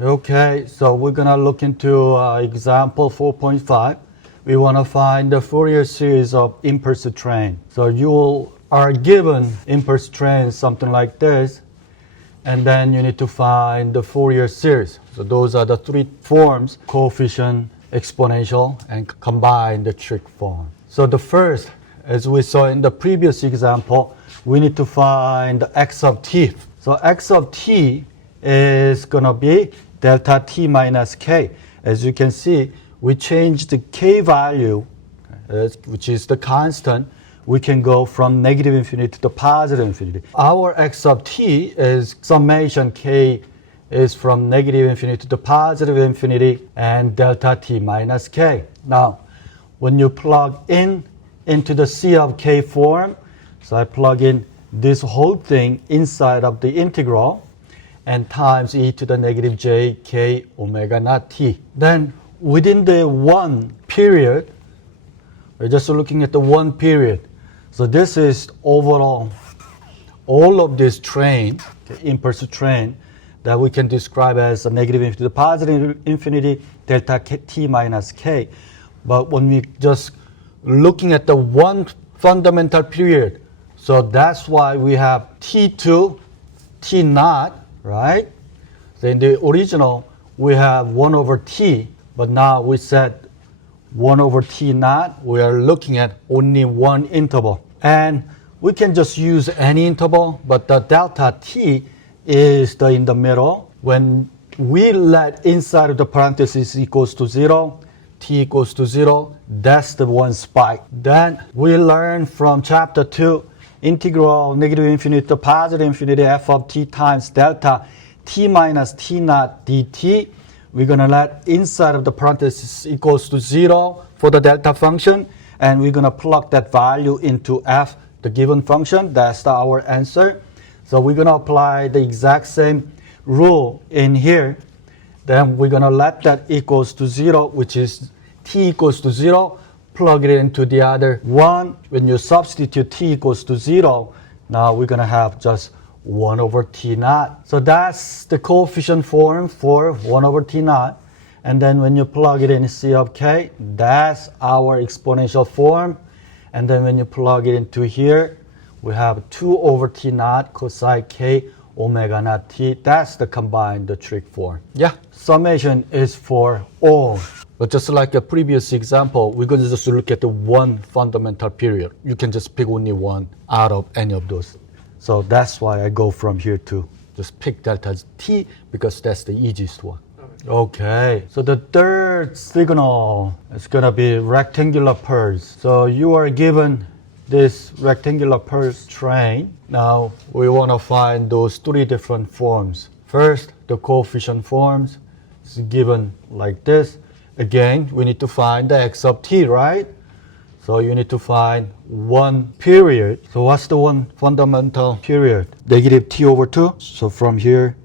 Okay, so we're gonna look into example 4.5. We want to find the Fourier series of impulse train. So you are given impulse train, something like this, and then you need to find the Fourier series. So those are the three forms: coefficient, exponential, and combine the trig form. So the first, as we saw in the previous example, we need to find the x of t. So x of t is going to be delta t minus k. As you can see, we changed the k value, which is the constant. We can go from negative infinity to positive infinity. Our x of t is summation k is from negative infinity to positive infinity and delta t minus k. Now, when you plug into the c of k form, so I plug in this whole thing inside of the integral and times e to the negative j k omega naught t. Then within the one period, we're just looking at the one period. So this is overall all of this train, the impulse train, that we can describe as a negative infinity to positive infinity delta t minus k. But when we just looking at the one fundamental period, so that's why we have t2, t naught, right? So in the original, we have 1 over t, but now we said 1 over t naught, we are looking at only one interval. And we can just use any interval, but the delta t is in the middle. When we let inside of the parenthesis equals to 0, t equals to 0, that's the one spike. Then we learn from chapter 2, integral negative infinity to positive infinity f of t times delta t minus t naught dt. We're going to let inside of the parenthesis equals to 0 for the delta function, and we're going to plug that value into f, the given function. That's our answer. So we're going to apply the exact same rule in here. Then we're going to let that equals to 0, which is t equals to 0, plug it into the other one. When you substitute t equals to 0, now we're going to have just 1 over t naught. So that's the coefficient form for 1 over t naught. And then when you plug it in c of k, that's our exponential form. And then when you plug it into here, we have 2 over t naught cosine k omega naught t. That's the combined trig form. Yeah, summation is for all. But just like the previous example, we're going to just look at the one fundamental period. You can just pick only one out of any of those. So that's why I go from here to just pick delta t, because that's the easiest one. Okay, so the third signal is going to be rectangular pulse. So you are given this rectangular pulse train. Now we want to find those three different forms. First, the coefficient forms is given like this. Again, we need to find the x of t, right? So you need to find one period. So what's the one fundamental period? Negative t over 2. So from here,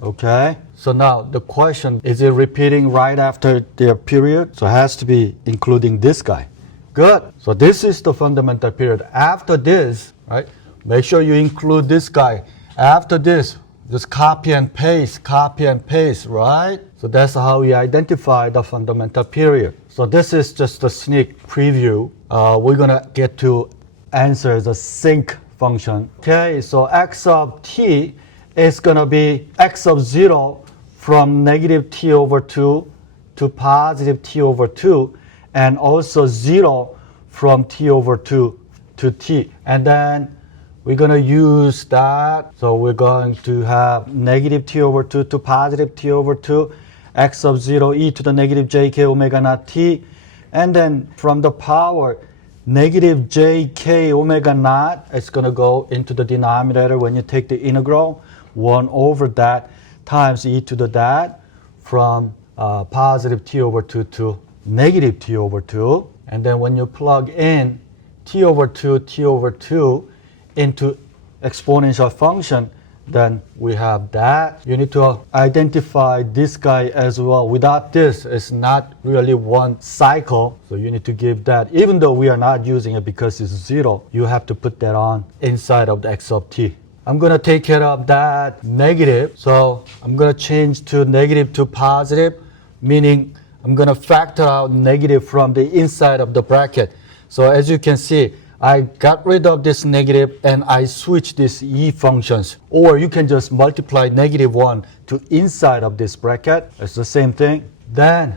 okay. So now the question, is it repeating right after their period? So it has to be including this guy. Good. So this is the fundamental period. After this, right, make sure you include this guy. After this, just copy and paste, right? So that's how we identify the fundamental period. So this is just a sneak preview. We're going to get to answer the sinc function. Okay, so x of t is going to be x of 0 from negative t over 2 to positive t over 2, and also 0 from t over 2 to t. And then we're going to use that. So we're going to have negative t over 2 to positive t over 2, x of 0 e to the negative jk omega naught t. And then from the power, negative jk omega naught is going to go into the denominator when you take the integral. 1 over that times e to the that from positive t over 2 to negative t over 2. And then when you plug in t over 2 into exponential function, then we have that. You need to identify this guy as well. Without this, it's not really one cycle. So you need to give that. Even though we are not using it because it's 0, you have to put that on inside of the x of t. I'm going to take care of that negative. So I'm going to change to negative to positive, meaning I'm going to factor out negative from the inside of the bracket. So as you can see, I got rid of this negative and I switched these e functions. Or you can just multiply negative 1 to inside of this bracket. It's the same thing. Then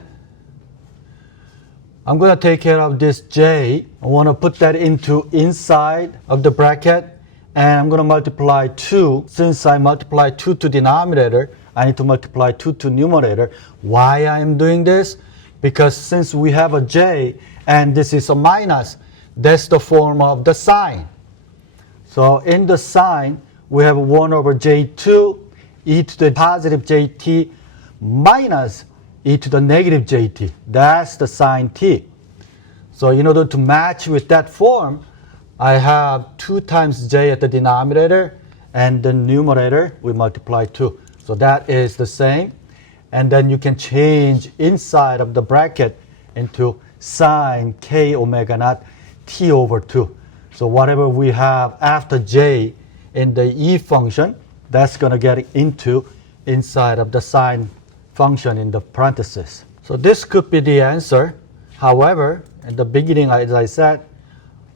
I'm going to take care of this j. I want to put that into inside of the bracket. And I'm going to multiply 2. Since I multiply 2 to denominator, I need to multiply 2 to numerator. Why I am doing this? Because since we have a j and this is a minus, that's the form of the sign. So in the sign, we have 1 over j2 e to the positive jt minus e to the negative jt. That's the sign t. So in order to match with that form, I have 2 times j at the denominator, and the numerator we multiply 2. So that is the same. And then you can change inside of the bracket into sine k omega naught t over 2. So whatever we have after j in the e function, that's going to get into inside of the sine function in the parentheses. So this could be the answer. However, in the beginning, as I said,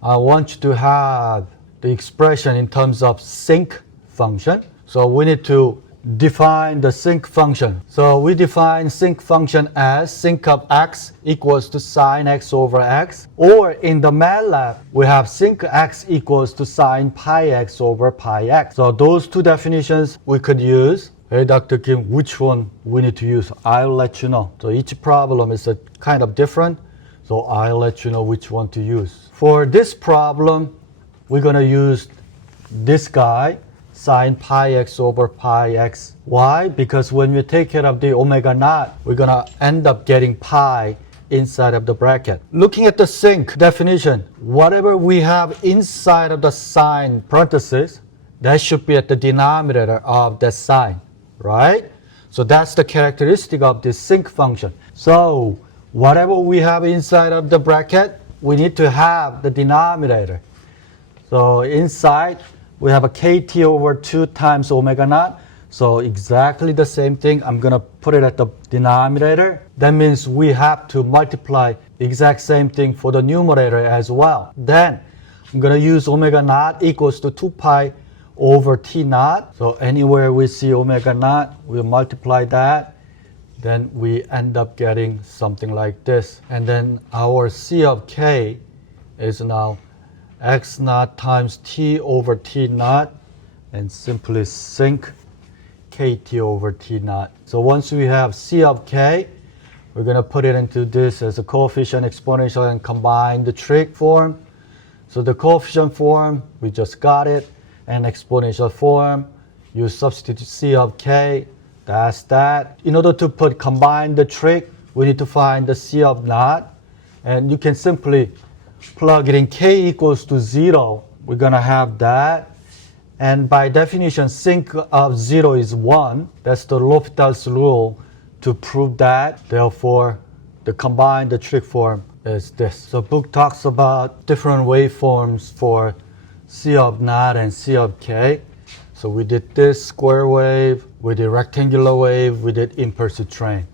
I want you to have the expression in terms of sinc function. So we need to define the sinc function. So we define sinc function as sinc of x equals to sine x over x. Or in the MATLAB, we have sinc x equals to sine pi x over pi x. So those two definitions we could use. Hey, Dr. Kim, which one we need to use? I'll let you know. So each problem is a kind of different. So I'll let you know which one to use. For this problem, we're going to use this guy, sine pi x over pi x. Why? Because when we take care of the omega naught, we're going to end up getting pi inside of the bracket. Looking at the sinc definition, whatever we have inside of the sine parenthesis, that should be at the denominator of the sine, right? So that's the characteristic of this sinc function. So whatever we have inside of the bracket, we need to have the denominator. So inside, we have a kt over 2 times omega naught. So exactly the same thing. I'm going to put it at the denominator. That means we have to multiply the exact same thing for the numerator as well. Then I'm going to use omega naught equals to 2 pi over t naught. So anywhere we see omega naught, we multiply that. Then we end up getting something like this. And then our c of k is now x naught times t over t naught, and simply sinc kt over t naught. So once we have c of k, we're going to put it into this as a coefficient, exponential, and combine the trig form. So the coefficient form, we just got it, and exponential form, you substitute c of k. That's that. In order to combine the trig, we need to find the c of naught. And you can simply plug it in k equals to 0. We're going to have that. And by definition, sinc of 0 is 1. That's the L'Hopital's rule to prove that. Therefore, the trig form is this. So book talks about different waveforms for c of naught and c of k. So we did this square wave, we did rectangular wave, we did impulsive train.